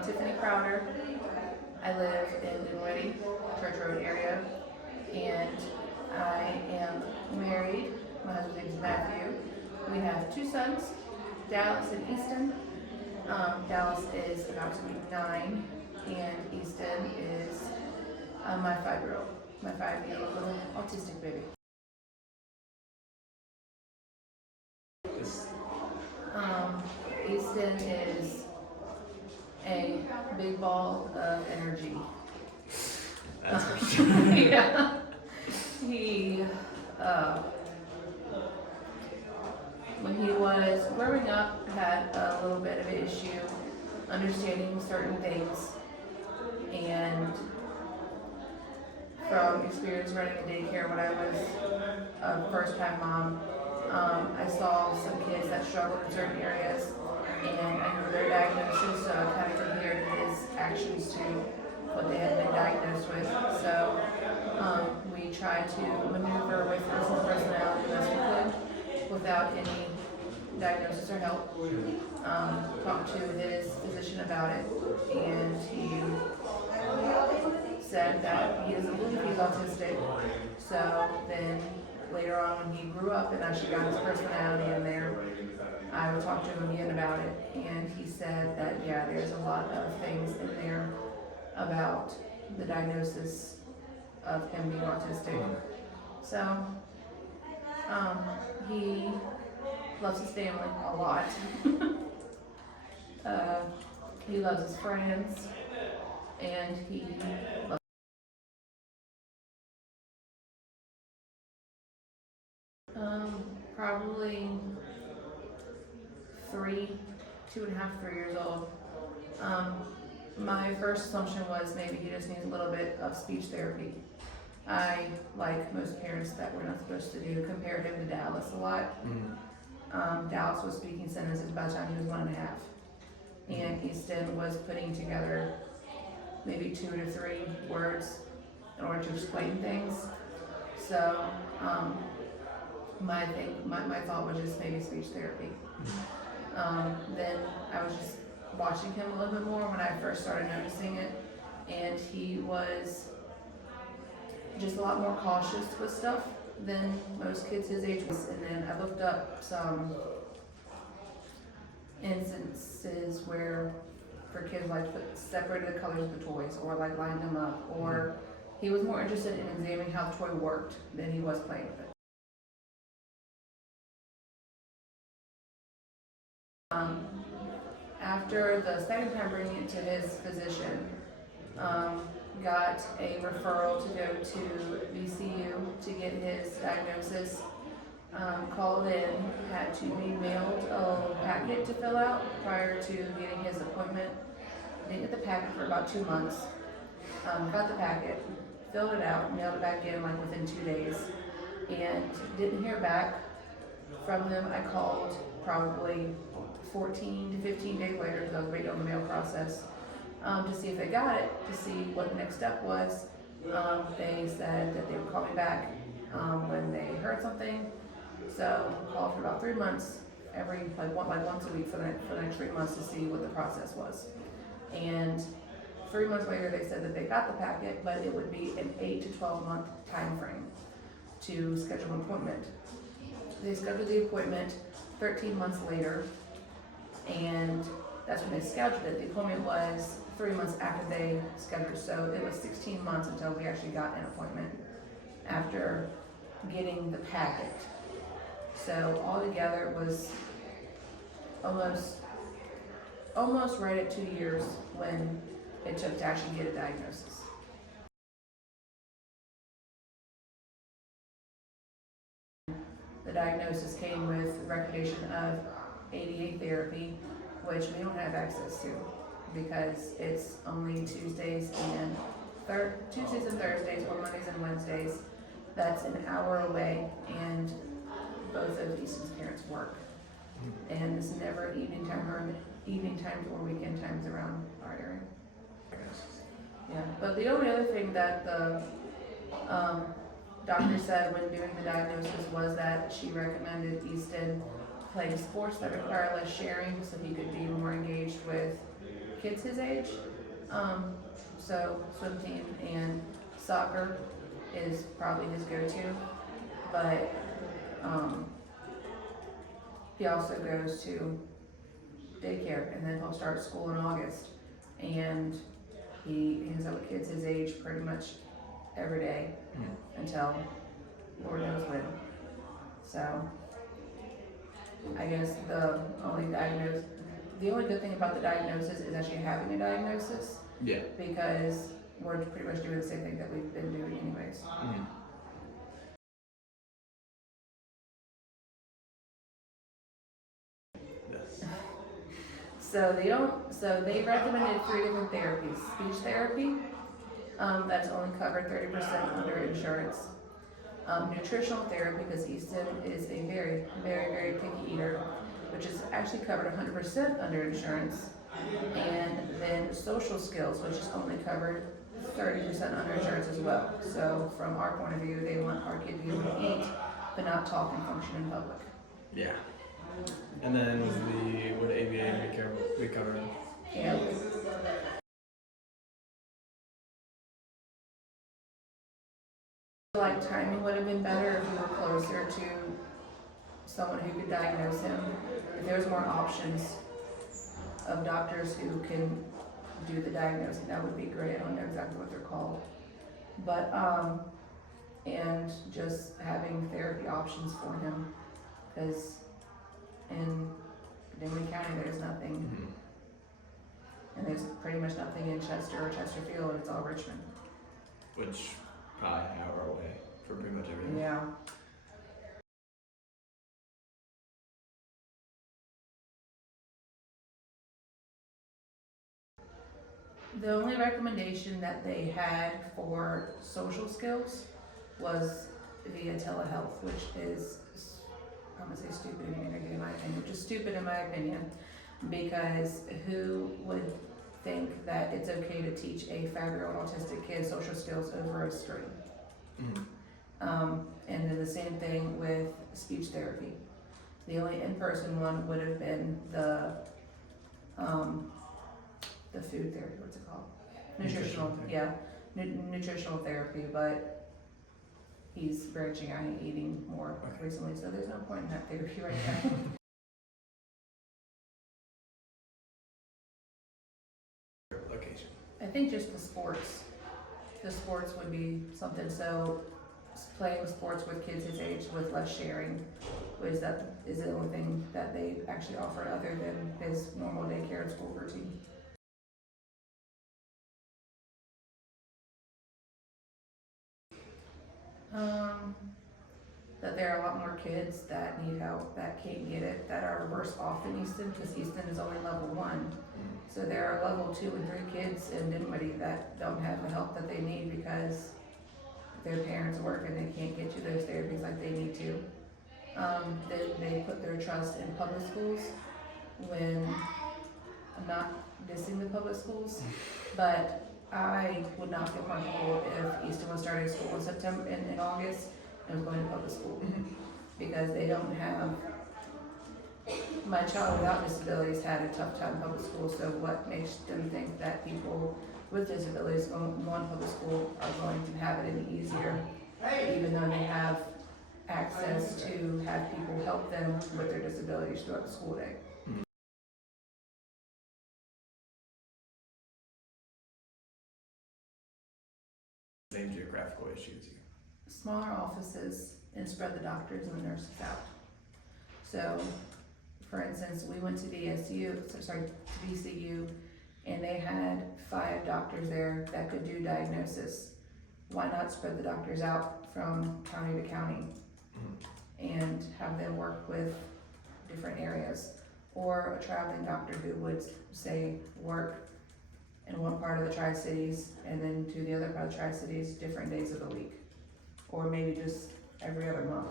I'm Tiffany Crowder. I live in Dinwiddie, Church Road area, and I am married. My husband's name is Matthew. We have two sons, Dallas and Easton. Dallas is about to be 9, and Easton is my 5-year-old, my 5-year-old little autistic baby. Easton is a big ball of energy. That's for sure. Yeah. He, when he was growing up, had a little bit of an issue understanding certain things, and from experience running a daycare when I was a first-time mom, I saw some kids that struggled in certain areas, and I knew their diagnosis, so I kind of compared his actions to what they had been diagnosed with. So we tried to maneuver with his personality as we could without any diagnosis or help. Talked to his physician about it, and he said that he doesn't believe he's autistic. So then later on when he grew up and actually got his personality in there, I would talk to him again about it, and he said that yeah, there's a lot of things in there about the diagnosis of him being autistic. So he loves his family a lot. He loves his friends, and he loves probably 2.5, 3 years old. My first assumption was maybe he just needs a little bit of speech therapy. I, like most parents that we're not supposed to do, compared him to Dallas a lot. Dallas was speaking sentences by the time he was 1.5. And Easton was putting together maybe 2 to 3 words in order to explain things. So my thought was just maybe speech therapy. Then I was just watching him a little bit more when I first started noticing it, and he was just a lot more cautious with stuff than most kids his age was. And then I looked up some instances where for kids like separated the colors of the toys or like lined them up, or he was more interested in examining how the toy worked than he was playing with it. After the second time bringing it to his physician, got a referral to go to VCU to get his diagnosis. Called in, had to be mailed a packet to fill out prior to getting his appointment. Didn't get the packet for about 2 months. Got the packet, filled it out, mailed it back in like within 2 days, and didn't hear back from them. I called probably 14 to 15 days later, because I was waiting on the mail process, to see if they got it, to see what the next step was. They said that they would call me back when they heard something. So called for about 3 months, once a week for the next 3 months to see what the process was. And 3 months later, they said that they got the packet, but it would be an 8 to 12 month time frame to schedule an appointment. They scheduled the appointment 13 months later, and that's when they scheduled it. The appointment was 3 months after they scheduled, so it was 16 months until we actually got an appointment after getting the packet. So altogether it was almost right at 2 years when it took to actually get a diagnosis. The diagnosis came with recommendation of ADA therapy, which we don't have access to because it's only Tuesdays and Thursdays, or Mondays and Wednesdays. That's an hour away, and both of Easton's parents work, and it's never evening times or weekend times around our area. Yeah, but the only other thing that the doctor said when doing the diagnosis was that she recommended Easton play sports that require less sharing, so he could be more engaged with kids his age. So swim team and soccer is probably his go-to, but he also goes to daycare, and then he'll start school in August, and he hangs out with kids his age pretty much every day until Lord knows when. So I guess the only good thing about the diagnosis is actually having a diagnosis, Yeah. because we're pretty much doing the same thing that we've been doing anyways. Yes. So they recommended 3 different therapies. Speech therapy, that's only covered 30% under insurance. Nutritional therapy, because Easton is a very, very, very picky eater, which is actually covered 100% under insurance. And then social skills, which is only covered 30% under insurance as well. So from our point of view, they want our kid to be able to eat, but not talk and function in public. Yeah. And then would ABA be covered? Yeah. Like timing would have been better if we were closer to someone who could diagnose him. If there was more options of doctors who can do the diagnosing, that would be great. I don't know exactly what they're called. But, and just having therapy options for him, because in Dinwiddie County there's nothing. And there's pretty much nothing in Chester or Chesterfield, it's all Richmond. Which probably an hour away for pretty much everything. Yeah. The only recommendation that they had for social skills was via telehealth, which is, I'm gonna say stupid in my opinion, just stupid in my opinion, because who would think that it's okay to teach a 5-year-old autistic kid social skills over a screen? And then the same thing with speech therapy. The only in-person one would have been the food therapy, what's it called? Nutritional, yeah, nutritional therapy, but he's branching out and eating more recently, so there's no point in that therapy right now. Location. I think just the sports would be something, so playing sports with kids his age with less sharing is the only thing that they actually offer other than his normal daycare and school routine. That there are a lot more kids that need help, that can't get it, that are worse off than Easton, because Easton is only level 1. So there are level 2 and 3 kids in Dinwiddie that don't have the help that they need because their parents work and they can't get to those therapies like they need to. They put their trust in public schools, when I'm not dissing the public schools, but I would not feel comfortable if Easton was starting school in September, in August, and was going to public school, because they don't have, my child without disabilities had a tough time in public school, so what makes them think that people with disabilities going to public school are going to have it any easier, even though they have access to have people help them with their disabilities throughout the school day. Same geographical issues. Smaller offices and spread the doctors and the nurses out. So, for instance, we went to VCU, and they had 5 doctors there that could do diagnosis. Why not spread the doctors out from county to county and have them work with different areas? Or a traveling doctor who would, say, work in one part of the Tri-Cities and then to the other part of the Tri-Cities different days of the week, or maybe just every other month.